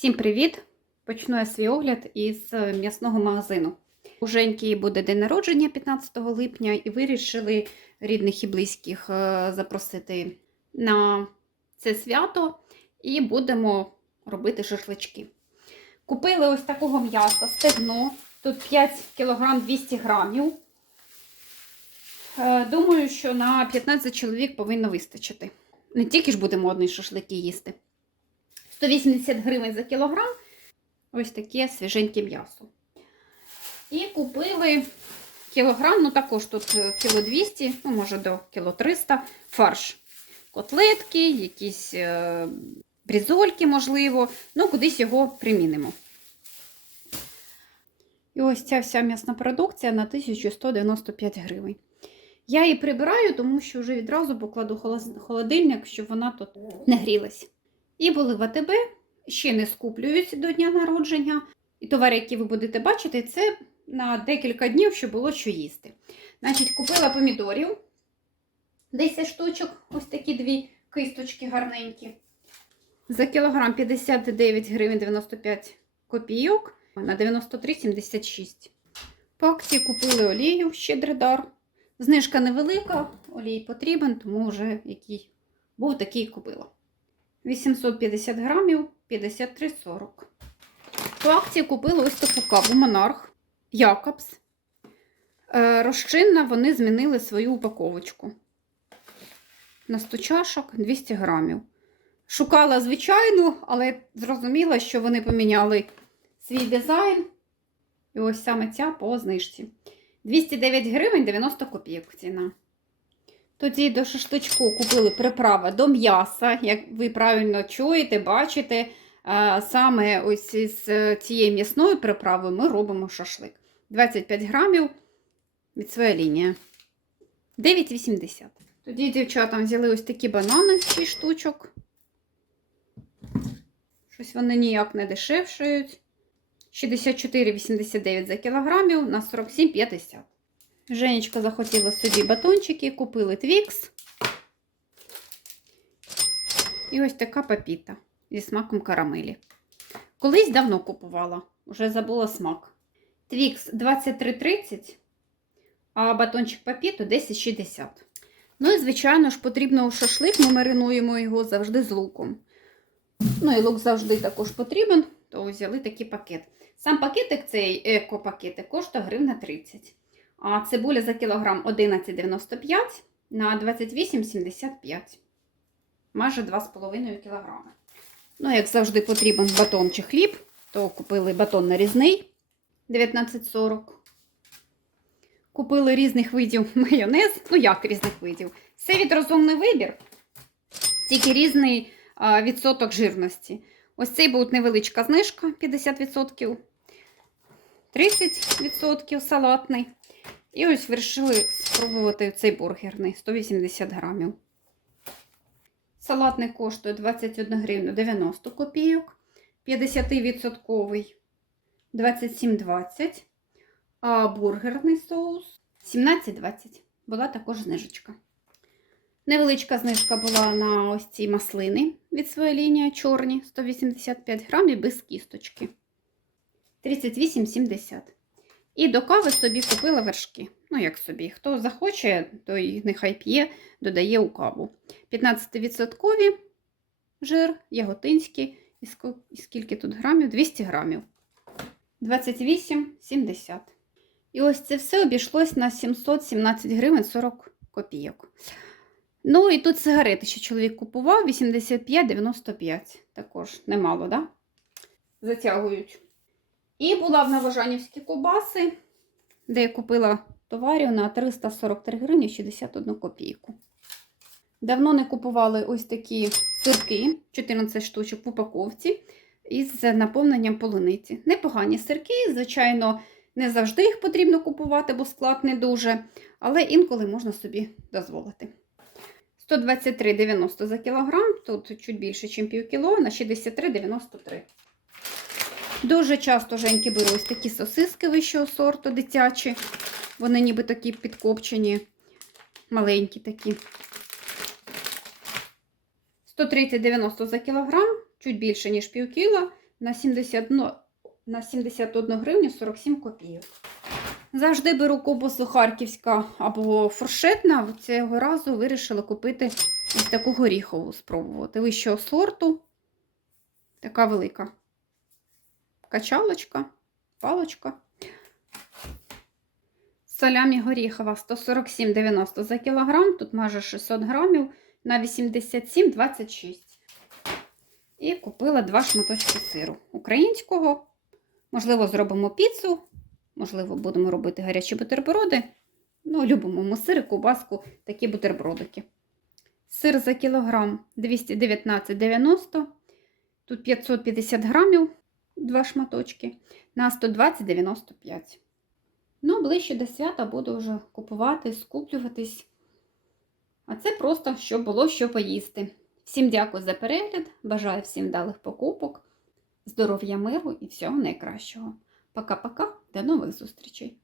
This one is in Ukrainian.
Всім привіт! Почну я свій огляд із е, м'ясного магазину. У Женьки буде день народження 15 липня, і вирішили рідних і близьких е, запросити на це свято і будемо робити шашлички. Купили ось такого м'яса, стегно. Тут 5 кг 200 грамів. Е, Думаю, що на 15 чоловік повинно вистачити. Не тільки ж будемо одні шашлики їсти. 180 гривень за кілограм. Ось таке свіженьке м'ясо. І купили кілограм, ну також тут е, кіло 200, ну може до кіло 300 фарш. Котлетки, якісь е, брізольки, можливо. Ну, кудись його примінимо. І ось ця вся м'ясна продукція на 1195 гривень. Я її прибираю, тому що вже відразу покладу холодильник, щоб вона тут не грілась. І були в АТБ, ще не скуплююсь до дня народження. І товари, які ви будете бачити, це на декілька днів, щоб було що їсти. Значить, купила помідорів 10 штучок, ось такі дві кисточки гарненькі. За кілограм 59 гривень 95 копійок, на 93,76. По акції купили олію щедридар. Знижка невелика, олій потрібен, тому вже який був такий купила. 850 грамів 53,40. По акції купили ось таку каву Монарх Якобс. Е, Розчинна вони змінили свою упаковочку. На 100 чашок 200 грамів. Шукала звичайну, але зрозуміла, що вони поміняли свій дизайн. І ось саме ця по знижці. 209 гривень 90 копійок ціна. Тоді до шашличку купили приправи до м'яса, як ви правильно чуєте, бачите. Саме ось із цією м'ясною приправою ми робимо шашлик. 25 грамів від своя лінія. 9,80. Тоді дівчатам взяли ось такі банани 6 штучок. Щось вони ніяк не дешевшають. 64,89 за кілограмів на 47,50. Женечка захотіла собі батончики, купили твікс. І ось така папіта зі смаком карамелі. Колись давно купувала, вже забула смак. Твікс 23,30, а батончик папіту 10,60. Ну і, звичайно ж, потрібно у шашлик, ми маринуємо його завжди з луком. Ну і лук завжди також потрібен, то взяли такий пакет. Сам пакетик, цей еко-пакетик, коштує гривна 30. А цибуля за кілограм 11,95 на 28,75. Майже 2,5 кг. Ну, як завжди, потрібен батон чи хліб, то купили батон нарізний 19,40. Купили різних видів майонез. Ну, як різних видів? Це від розумний вибір, тільки різний відсоток жирності. Ось цей був невеличка знижка 50%, 30% салатний. І ось вирішили спробувати цей бургерний 180 грамів. Салатний коштує 21 гривну 90 копійок, 50% 27,20, а бургерний соус 17,20. Була також знижечка. Невеличка знижка була на ось ці маслини від своєї лінії чорні 185 грамів без кісточки. 38,70. І до кави собі купила вершки. Ну, як собі, хто захоче, той нехай п'є, додає у каву. 15% жир, яготинський. І скільки тут грамів? 200 грамів. 28,70. І ось це все обійшлось на 717 гривень 40 копійок. Ну, і тут сигарети, що чоловік купував, 85,95. Також немало, да? Затягують. І була в Новожанівські ковбаси, де я купила товарів на 343 гривні 61 копійку. Давно не купували ось такі сирки, 14 штучок в упаковці, із наповненням полуниці. Непогані сирки, звичайно, не завжди їх потрібно купувати, бо склад не дуже, але інколи можна собі дозволити. 123,90 за кілограм, тут чуть більше, ніж пів кіло, на 63,93. Дуже часто Женьки беру ось такі сосиски вищого сорту, дитячі. Вони ніби такі підкопчені, маленькі такі. 130,90 за кілограм, чуть більше, ніж пів кіла, на 71, на 71 гривню 47 копійок. Завжди беру ковбасу харківська або фуршетна. Цього разу вирішила купити ось таку горіхову спробувати. Вищого сорту. Така велика. Качалочка, палочка. Салямі горіхова 147,90 за кілограм. Тут майже 600 грамів на 87,26. І купила два шматочки сиру українського. Можливо, зробимо піцу. Можливо, будемо робити гарячі бутерброди. Ну, любимо ми сир і ковбаску, такі бутербродики. Сир за кілограм 219,90. Тут 550 грамів, два шматочки, на 120,95. Ну, ближче до свята буду вже купувати, скуплюватись. А це просто, щоб було що поїсти. Всім дякую за перегляд. Бажаю всім вдалих покупок, здоров'я, миру і всього найкращого. Пока-пока, до нових зустрічей!